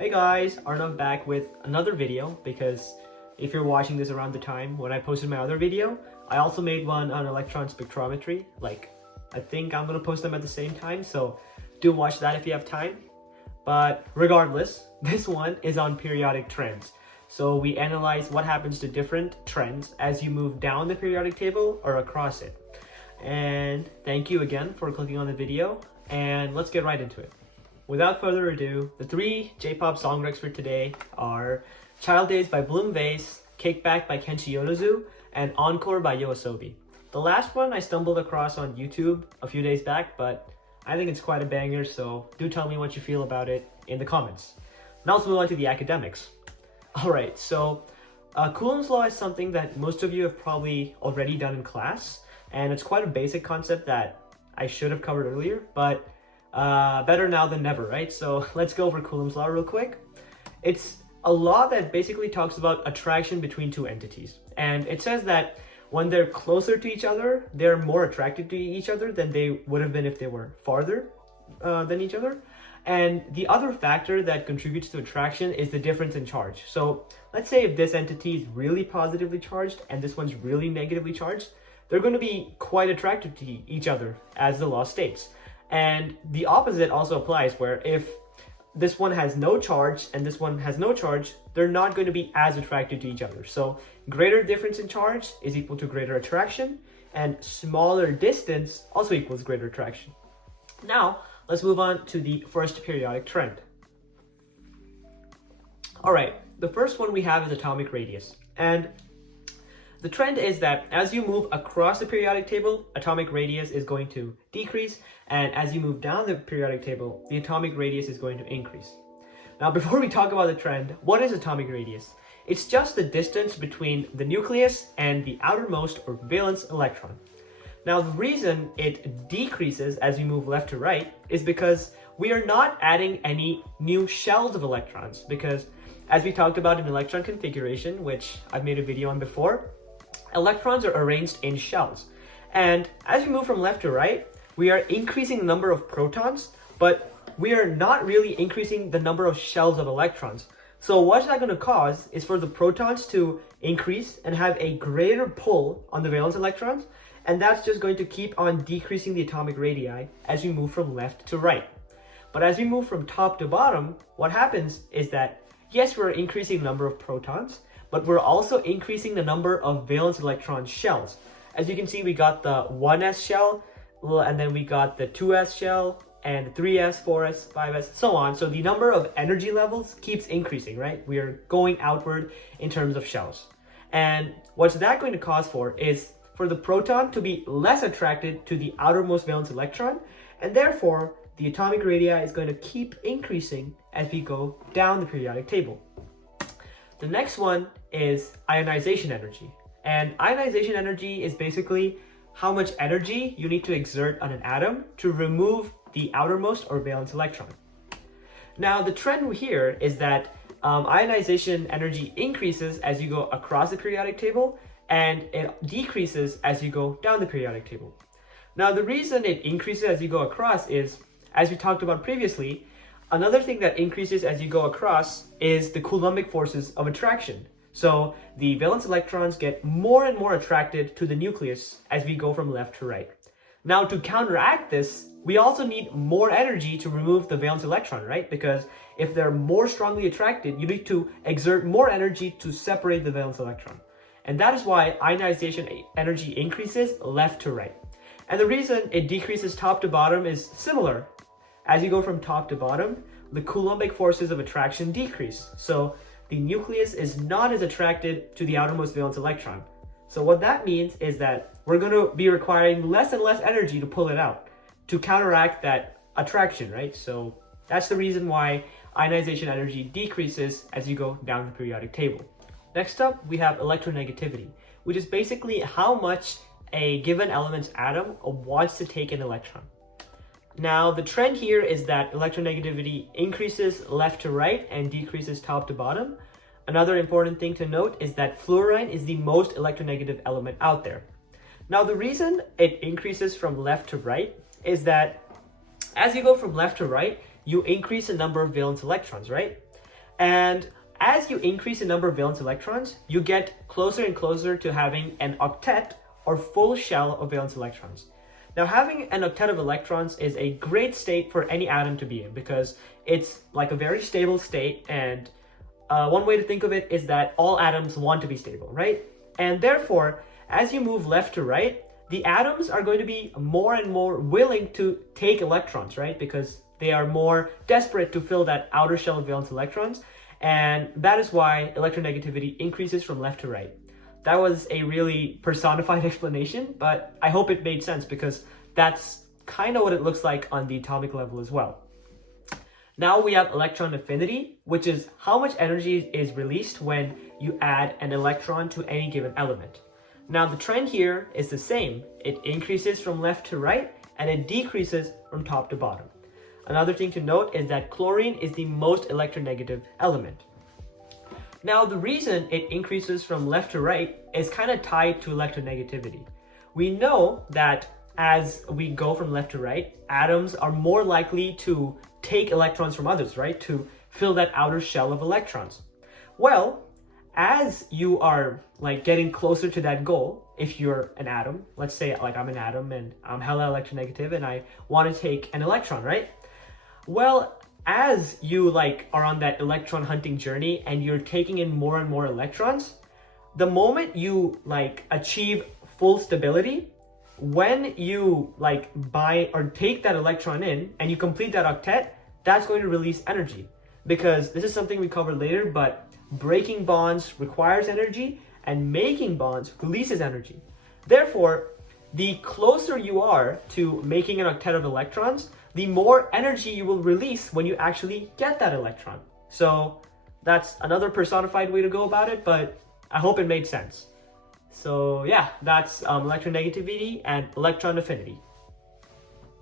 Hey guys, Arnav back with another video because if you're watching this around the time when I posted my other video, I also made one on electron spectrometry. I think I'm gonna post them at the same time, so do watch that if you have time. But regardless, this one is on periodic trends. So we analyze what happens to different trends as you move down the periodic table or across it. And thank you again for clicking on the video, and let's get right into it. Without further ado, the three J-pop song recs for today are Child Days by Bloom Vase, Kickback by Kenshi Yonezu, and Encore by Yoasobi. The last one I stumbled across on YouTube a few days back, but I think it's quite a banger, so do tell me what you feel about it in the comments. Now let's move on to the academics. Alright, so Coulomb's law is something that most of you have probably already done in class, and it's quite a basic concept that I should have covered earlier, but better now than never, right? So let's go over Coulomb's law real quick. It's a law that basically talks about attraction between two entities. And it says that when they're closer to each other, they're more attracted to each other than they would have been if they were farther than each other. And the other factor that contributes to attraction is the difference in charge. So let's say if this entity is really positively charged and this one's really negatively charged, they're going to be quite attracted to each other, as the law states. And the opposite also applies, where if this one has no charge and this one has no charge, they're not going to be as attracted to each other. So greater difference in charge is equal to greater attraction, and smaller distance also equals greater attraction. Now, let's move on to the first periodic trend. All right, the first one we have is atomic radius. And the trend is that as you move across the periodic table, atomic radius is going to decrease, and as you move down the periodic table, the atomic radius is going to increase. Now, before we talk about the trend, what is atomic radius? It's just the distance between the nucleus and the outermost or valence electron. Now, the reason it decreases as we move left to right is because we are not adding any new shells of electrons, because as we talked about in electron configuration, which I've made a video on before, electrons are arranged in shells. And as we move from left to right, we are increasing the number of protons, but we are not really increasing the number of shells of electrons. So what's that going to cause is for the protons to increase and have a greater pull on the valence electrons, and that's just going to keep on decreasing the atomic radii as we move from left to right. But as we move from top to bottom, what happens is that, yes, we're increasing the number of protons, but we're also increasing the number of valence electron shells. As you can see, we got the 1s shell, and then we got the 2s shell, and 3s, 4s, 5s, so on. So the number of energy levels keeps increasing, right? We are going outward in terms of shells. And what's that going to cause for is for the proton to be less attracted to the outermost valence electron, and therefore the atomic radii is going to keep increasing as we go down the periodic table. The next one is ionization energy. And ionization energy is basically how much energy you need to exert on an atom to remove the outermost or valence electron. Now, the trend here is that ionization energy increases as you go across the periodic table, and it decreases as you go down the periodic table. Now, the reason it increases as you go across is, as we talked about previously, another thing that increases as you go across is the Coulombic forces of attraction. So the valence electrons get more and more attracted to the nucleus as we go from left to right. Now, to counteract this, we also need more energy to remove the valence electron, right? Because if they're more strongly attracted, you need to exert more energy to separate the valence electron. And that is why ionization energy increases left to right. And the reason it decreases top to bottom is similar. As you go from top to bottom, the Coulombic forces of attraction decrease. So the nucleus is not as attracted to the outermost valence electron. So what that means is that we're going to be requiring less and less energy to pull it out to counteract that attraction, right? So that's the reason why ionization energy decreases as you go down the periodic table. Next up, we have electronegativity, which is basically how much a given element's atom wants to take an electron. Now, the trend here is that electronegativity increases left to right and decreases top to bottom. Another important thing to note is that fluorine is the most electronegative element out there. Now, the reason it increases from left to right is that as you go from left to right, you increase the number of valence electrons, right? And as you increase the number of valence electrons, you get closer and closer to having an octet or full shell of valence electrons. Now, having an octet of electrons is a great state for any atom to be in because it's like a very stable state, and one way to think of it is that all atoms want to be stable, right? And therefore, as you move left to right, the atoms are going to be more and more willing to take electrons, right? Because they are more desperate to fill that outer shell of valence electrons. And that is why electronegativity increases from left to right. That was a really personified explanation, but I hope it made sense because that's kind of what it looks like on the atomic level as well. Now we have electron affinity, which is how much energy is released when you add an electron to any given element. Now the trend here is the same. It increases from left to right and it decreases from top to bottom. Another thing to note is that chlorine is the most electronegative element. Now the reason it increases from left to right is kind of tied to electronegativity. We know that as we go from left to right, atoms are more likely to take electrons from others, right? To fill that outer shell of electrons. Well, as you are like getting closer to that goal, if you're an atom, let's say like I'm an atom and I'm hella electronegative and I want to take an electron, right? Well, as you like are on that electron hunting journey and you're taking in more and more electrons, the moment you like achieve full stability, when you like buy or take that electron in and you complete that octet, that's going to release energy. Because this is something we cover later, but breaking bonds requires energy and making bonds releases energy. Therefore, the closer you are to making an octet of electrons, the more energy you will release when you actually get that electron. So that's another personified way to go about it, but I hope it made sense. So yeah, that's electronegativity and electron affinity.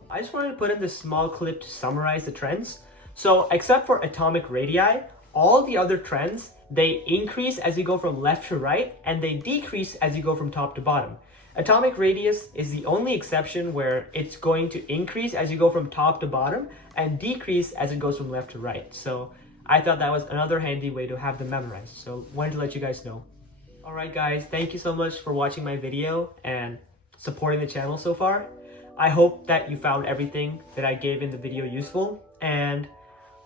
I just wanted to put in this small clip to summarize the trends. So except for atomic radii, all the other trends, they increase as you go from left to right and they decrease as you go from top to bottom. Atomic radius is the only exception where it's going to increase as you go from top to bottom and decrease as it goes from left to right. So I thought that was another handy way to have them memorized. So wanted to let you guys know. Alright guys, thank you so much for watching my video and supporting the channel so far. I hope that you found everything that I gave in the video useful. And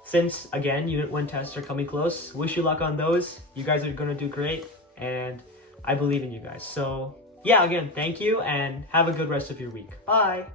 since, again, Unit 1 tests are coming close, wish you luck on those. You guys are going to do great, and I believe in you guys. So yeah, again, thank you and have a good rest of your week. Bye!